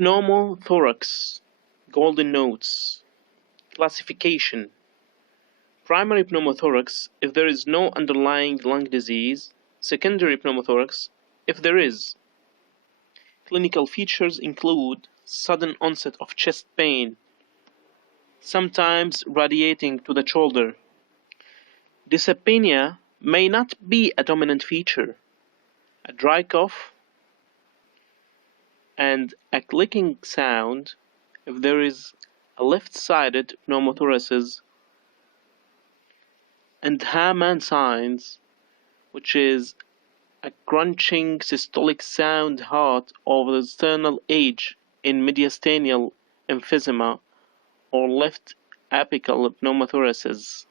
Pneumothorax, golden notes. Classification. Primary pneumothorax if there is no underlying lung disease. Secondary pneumothorax if there is. Clinical features include sudden onset of chest pain, sometimes radiating to the shoulder. Dyspnea may not be a dominant feature. A dry cough and a clicking sound if there is a left-sided pneumothorax, and Hamann signs, which is a crunching systolic sound hot over the sternal edge in mediastinal emphysema or left apical pneumothoraces.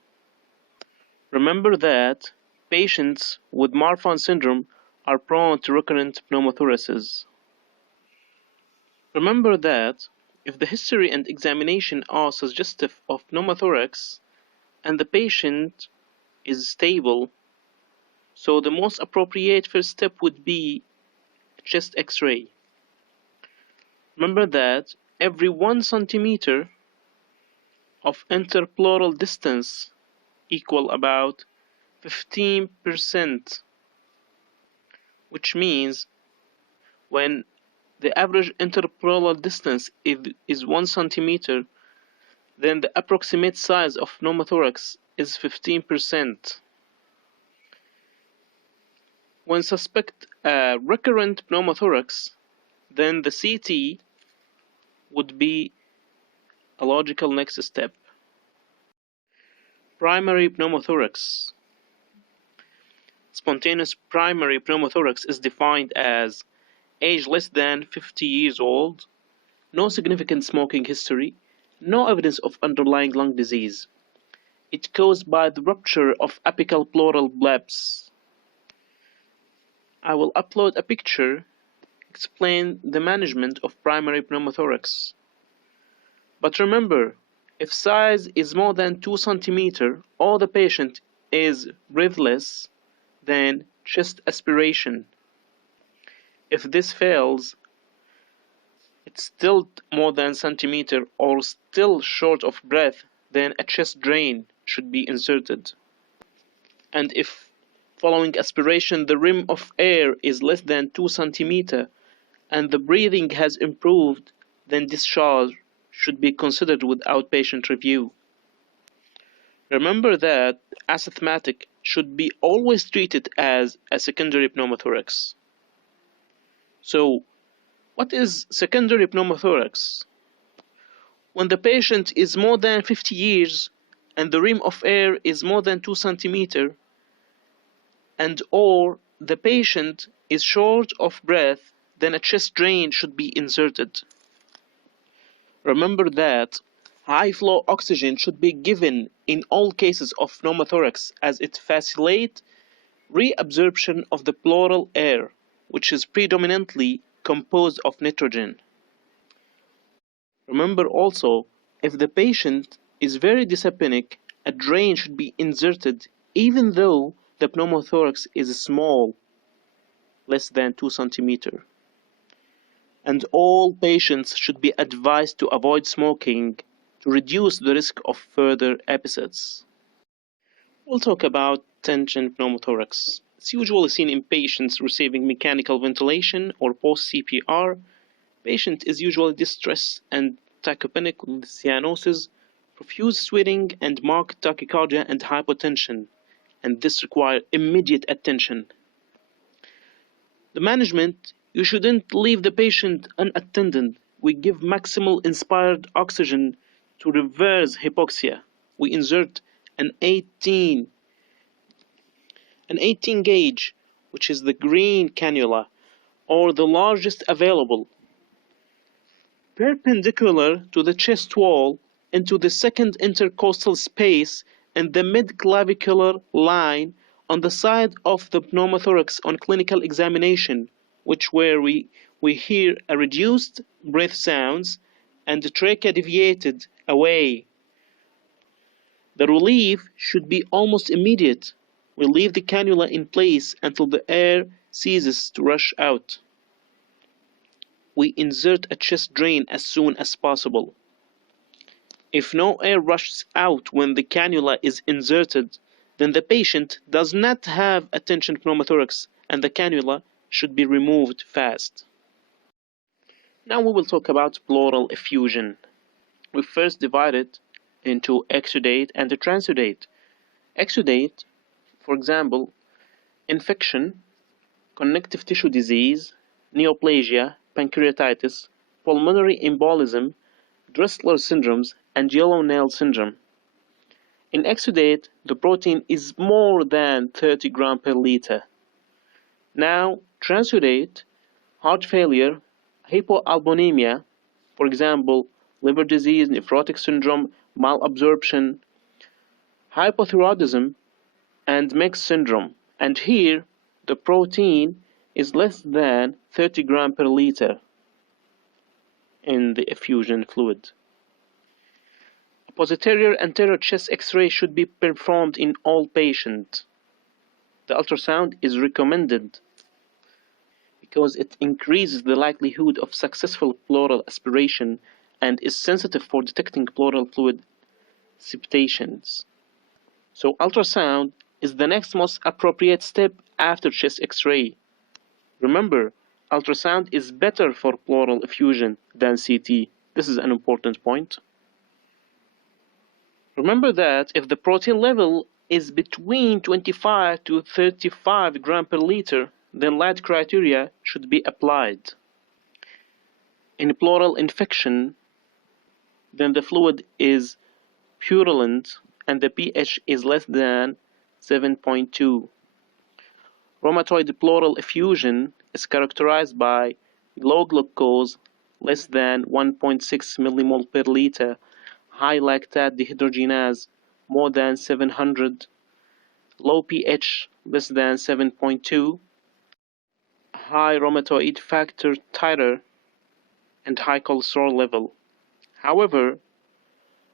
Remember that patients with Marfan syndrome are prone to recurrent pneumothoraces. Remember that if the history and examination are suggestive of pneumothorax and the patient is stable, so the most appropriate first step would be chest X-ray. Remember that every 1 centimeter of interpleural distance equal about 15%, which means when the average interpleural distance is 1 centimeter, then the approximate size of pneumothorax is 15%. When suspect a recurrent pneumothorax, then the CT would be a logical next step. Primary pneumothorax. Spontaneous primary pneumothorax is defined as age less than 50 years old, no significant smoking history, no evidence of underlying lung disease. It's caused by the rupture of apical pleural bulbs. I will upload a picture explain the management of primary pneumothorax. But remember, if size is more than 2 cm or the patient is breathless, then chest aspiration. If this fails, it's still more than centimeter or still short of breath, then a chest drain should be inserted. And if following aspiration the rim of air is less than 2 cm and the breathing has improved, then discharge should be considered with outpatient review. Remember that asthmatic should be always treated as a secondary pneumothorax. So, what is secondary pneumothorax? When the patient is more than 50 years and the rim of air is more than 2 cm and or the patient is short of breath, then a chest drain should be inserted. Remember that high flow oxygen should be given in all cases of pneumothorax as it facilitates reabsorption of the pleural air, which is predominantly composed of nitrogen. Remember also, if the patient is very dyspneic, a drain should be inserted even though the pneumothorax is small, less than 2 cm. And all patients should be advised to avoid smoking to reduce the risk of further episodes. We'll talk about tension pneumothorax. It's usually seen in patients receiving mechanical ventilation or post-CPR. Patient is usually distressed and tachypneic with cyanosis, profuse sweating, and marked tachycardia and hypotension, and this requires immediate attention. The management: you shouldn't leave the patient unattended. We give maximal inspired oxygen to reverse hypoxia. We insert an 18 gauge, which is the green cannula, or the largest available, perpendicular to the chest wall into the second intercostal space and the mid-clavicular line on the side of the pneumothorax on clinical examination, where we hear a reduced breath sounds and the trachea deviated away. The relief should be almost immediate. We leave the cannula in place until the air ceases to rush out. we insert a chest drain as soon as possible. If no air rushes out when the cannula is inserted, then the patient does not have a tension pneumothorax and the cannula should be removed fast. Now we will talk about pleural effusion. We first divide it into exudate and transudate. Exudate, for example, infection, connective tissue disease, neoplasia, pancreatitis, pulmonary embolism, Dressler syndromes, and yellow nail syndrome. In exudate, the protein is more than 30 grams per liter. Now, transudate, heart failure, hypoalbuminemia, for example, liver disease, nephrotic syndrome, malabsorption, hypothyroidism, and mixed syndrome. And here, the protein is less than 30 grams per liter in the effusion fluid. A posterior anterior chest X-ray should be performed in all patients. The ultrasound is recommended because it increases the likelihood of successful pleural aspiration and is sensitive for detecting pleural fluid septations. So ultrasound is the next most appropriate step after chest X-ray. Remember, ultrasound is better for pleural effusion than CT. This is an important point. Remember that if the protein level is between 25 to 35 grams per liter, then light criteria should be applied. In pleural infection, then the fluid is purulent and the pH is less than 7.2. Rheumatoid pleural effusion is characterized by low glucose less than 1.6 millimole per liter, high lactate dehydrogenase more than 700, low pH less than 7.2, high rheumatoid factor titer, and high cholesterol level. However,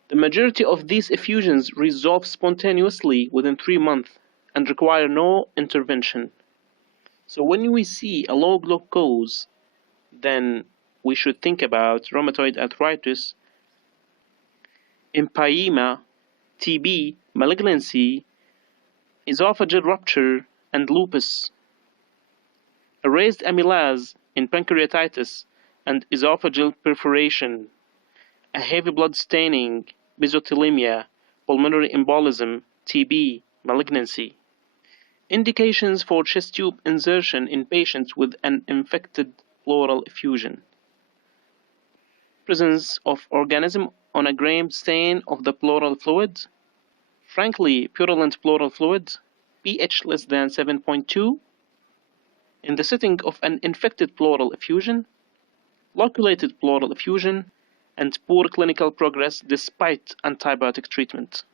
the majority of these effusions resolve spontaneously within 3 months and require no intervention. So when we see a low glucose, then we should think about rheumatoid arthritis, empyema, TB, malignancy, esophageal rupture, and lupus. A raised amylase in pancreatitis and esophageal perforation, a heavy blood staining, mesothelioma, pulmonary embolism, TB, malignancy. Indications for chest tube insertion in patients with an infected pleural effusion. Presence of organism on a gram stain of the pleural fluid. Frankly, purulent pleural fluid, pH less than 7.2. In the setting of an infected pleural effusion, loculated pleural effusion, and poor clinical progress despite antibiotic treatment.